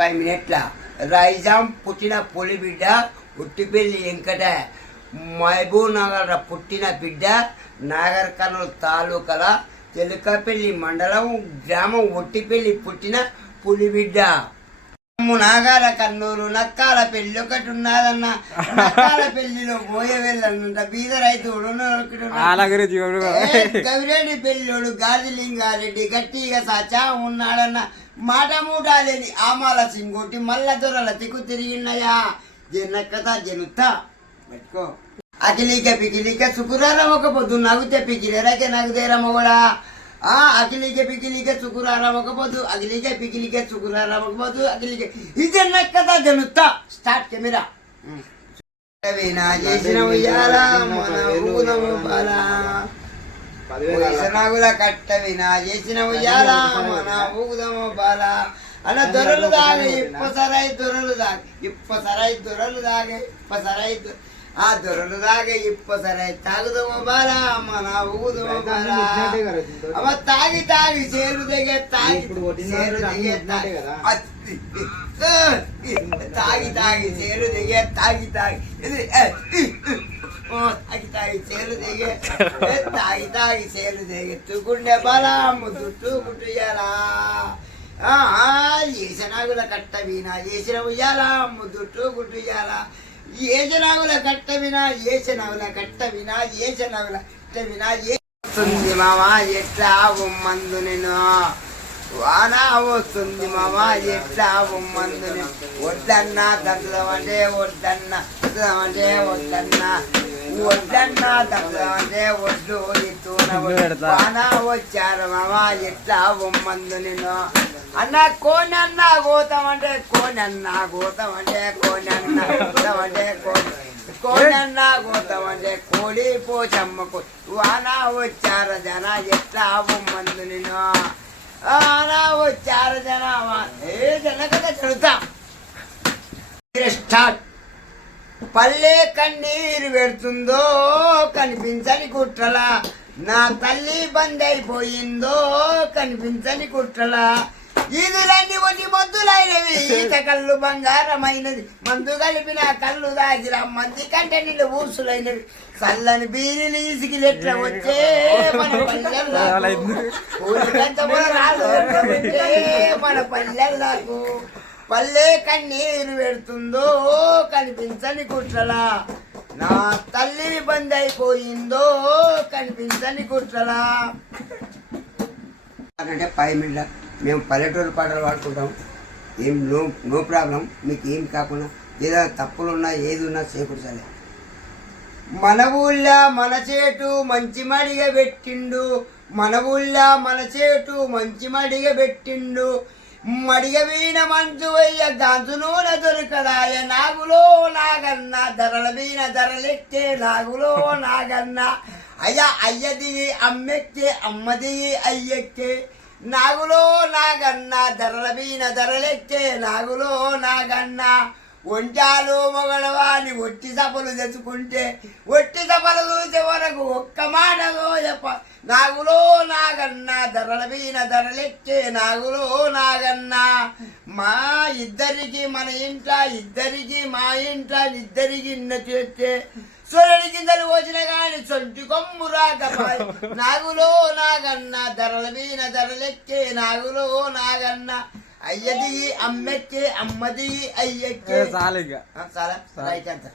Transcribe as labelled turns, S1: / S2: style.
S1: Five మినిట్ల. రైజాం పుట్టిన పులి బిడ్డ ఉట్టిపల్లి వెంకట. మహబూబ్ నగర్ పుట్టిన బిడ్డ నాగర్ కర్నూలు తాలూకల తెలుకపల్లి మండలం గ్రామం ఒట్టిపల్లి పుట్టిన పులి బిడ్డ అమ్ము నాగాల కన్నూరు నక్కాల పెళ్ళి ఒకటి ఉన్నదన్న. నక్కాల పెళ్ళిలో పోయే వెళ్ళనంట బీద రైతు గవిరెడ్డి పెళ్ళోడు గాజులింగారెడ్డి గట్టిగా సాచా ఉన్నాడన్న. మాట మూటాలేని ఆమాల సింగోటి మల్ల దొరల తిక్కు తిరిగిన్నయా? జనకథ జనుత. పెట్టుకో. అఖిలీక పికిలీక శుకురారం ఒక పొద్దు నవ్వుతే పికిలేరకే నవ్వుతేరమ్మ కూడా ఆ అఖిలీక పికిలీక శుకురారం ఒక పొద్దు అఖిలీక పికిలీక శుకురారం ఒక పొద్దు అఖిలీక ఇది నక్కత జనుత. Start camera. చేసిన ఉయ్యాల మన ఊదము బాలా వయసనాగుల కట్ట వినా చేసిన ఉయ్యాల మన ఊదము బాల. అన్న దొరలు దాగే ఇప్ప సరాయి దొరలు దాగే ఇప్ప సరాయి దొరలు దాగే ఇప్ప సరాయి ఆ దొరలు దాగే ఇప్ప సరాయి తాగుదము బాల మన ఊదము బాల. అమ్మ తాగి తాగి చేరు దిగే తాగి చేరు దిగే తాగి. తాగి చేరు దిగే తాగి తాగి. ఇది తాగి తాగి చేరు దిగే తాగి తాగి చేరు దిగే తుకుండే బల ముద్దు తుకుంటుయాలా ఏసనాగుల కట్ట వీనా ఏసిన ఉయ్యాల ముద్దు టుకుంటుయాలా ఏజనాగుల కట్ట వినా ఏసనాగుల కట్ట వినా ఏసనాగుల కట్ట వినా ఏ వస్తుంది ఎట్లా ఉమ్మందు నేను వాన వస్తుంది మామ ఎట్లా ఉమ్మందు నేను వద్దన్నా దగ్గరమంటే వద్దన్న అంటే వద్దన్నా వద్దన్న దగ్గరమంటే వద్దు ఎత్తున వాన వచ్చారు మామ ఎట్లా ఉమ్మందు నేను అన్న కోనన్న గోతం అంటే కోనన్న గోతం అంటే కోనన్న గోతం అంటే కోన కోనన్న గోతం అంటే కోడి పోచమ్మకు వాన వచ్చారు జన ఎట్లా మందు నేను వాన వచ్చారు జన ఏ జన చెడుతా స్టార్ట్ పల్లె కన్నీరు పెడుతుందో కనిపించని కుట్రలా. నా తల్లి బంద్ అయిపోయిందో కనిపించని కుట్రలా. ఈదులన్నీ ఒటి మొద్దులైనవి. ఈత కళ్ళు బంగారమైనది. మందు కలిపిన కళ్ళు దాచిన మంది కంటే నీళ్ళు ఊసులైనవి. చల్లని బీరిని ఇసుకిలెట్ల వచ్చే మన పల్లెల్లకు. ఊరికంత మన పల్లెల్లకు. పల్లె కన్నీరు పెడుతుందో కనిపించని కుట్రలా? నా తల్లిని బంద్ అయిపోయిందో కనిపించని కుట్రలా? అంటే ఫైవ్ మినిట్ల మేము పల్లెటూరు పాటలు పాడుకుంటాం. ఏం నో నో ప్రాబ్లం మీకు ఏం కాకుండా ఏదైనా తప్పులు ఉన్నా ఏది ఉన్నా చేకూర్చాలి. మన ఊళ్ళో మన చేటు మంచి మడిగ పెట్టిండు. మన ఊళ్ళో మన చేటు మంచి మడిగ పెట్టిండు. మడిగ వీణ మంచు వయ్య గాజు నూనె నాగులో నాగన్న ధరల వీణ ధరలెక్కే నాగులో నాగన్న. అయ్యా అయ్య దిగి అమ్మెక్కే అమ్మ దిగి అయ్యెక్కే. నాగులో నాగన్న ధరల వీణ ధరలెక్కే నాగులో నాగన్న. ఒంటాలు మొగడవాని ఒట్టి సభలు తెచ్చుకుంటే ఒట్టి సభలు చూసే వరకు ఒక్క మాట చెప్ప నాగులో నాగన్న ధరల వీణ ధరలెక్కే నాగులో నాగన్న. మా ఇద్దరికి మన ఇంట ఇద్దరికి మా ఇంట ఇద్దరికి ఇన్న చేస్తే సొరడి కిందలు వచ్చిన గాని సొంటి కొమ్ము రాకపాయ్ నాగులో నాగన్న ధరల వీణ ధరలెక్కే నాగులో నాగన్న. అయ్యది అమ్మెక్కే అమ్మది అయ్యక్కే.
S2: చాలు ఇక.
S1: చాలా. రైట్ అంత